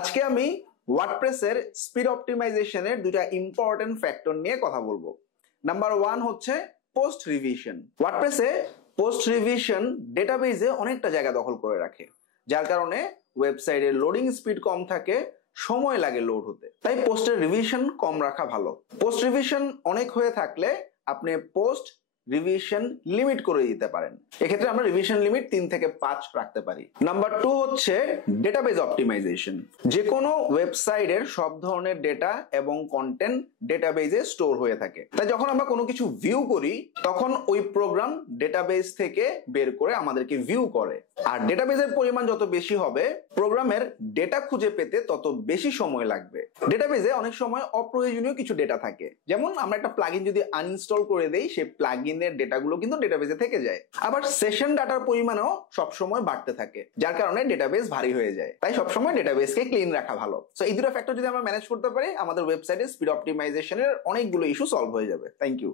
আজকে আমি ওয়ার্ডপ্রেসের স্পিড অপটিমাইজেশনের দুটা ইম্পর্টেন্ট ফ্যাক্টর নিয়ে কথা বলবো। নাম্বার 1 হচ্ছে পোস্ট রিভিশন। ওয়ার্ডপ্রেসে পোস্ট রিভিশন ডেটাবেজে অনেকটা জায়গা দখল করে রাখে, যার কারণে ওয়েবসাইটের লোডিং স্পিড কম থাকে, সময় লাগে লোড হতে। তাই পোস্টের রিভিশন কম রাখা ভালো। পোস্ট রিভিশন অনেক হয়ে থাকলে আপনি পোস্ট রিভিশন লিমিট করে দিতে পারেন। এক্ষেত্রে আমরা রিভিশন লিমিট 3 থেকে 5 রাখতে পারি। নাম্বার 2 হচ্ছে ডেটাবেজ অপটিমাইজেশন। যে কোনো ওয়েবসাইটের সব ধরনের ডেটা এবং কন্টেন্ট ডেটাবেজে স্টোর হয়ে থাকে। তাই যখন আমরা কোনো কিছু ভিউ করি তখন ওই প্রোগ্রাম ডেটাবেজ থেকে বের করে আমাদেরকে ভিউ করে। আর ডেটাবেজের পরিমাণ যত বেশি হবে, প্রোগ্রামের ডেটা খুঁজে পেতে তত বেশি সময় লাগবে। ডেটাবেজে অনেক সময় অপ্রয়োজনীয় কিছু ডেটা থাকে, যেমন আমরা একটা প্লাগইন যদি আনইনস্টল করে দেই, সেই প্লাগইনের ডেটাগুলো কিন্তু ডেটাবেজে থেকে যায়। আবার সেশন ডাটার পরিমাণও সবসময় বাড়তে থাকে, যার কারণে ডেটাবেজ ভারী হয়ে যায়। তাই সবসময় ডেটাবেজকে ক্লিন রাখা ভালো। সো এই দুটো ফ্যাক্টর যদি আমরা ম্যানেজ করতে পারি, আমাদের ওয়েবসাইটে স্পিড অপটিমাইজেশনের অনেকগুলো ইস্যু সলভ হয়ে যাবে। Thank you.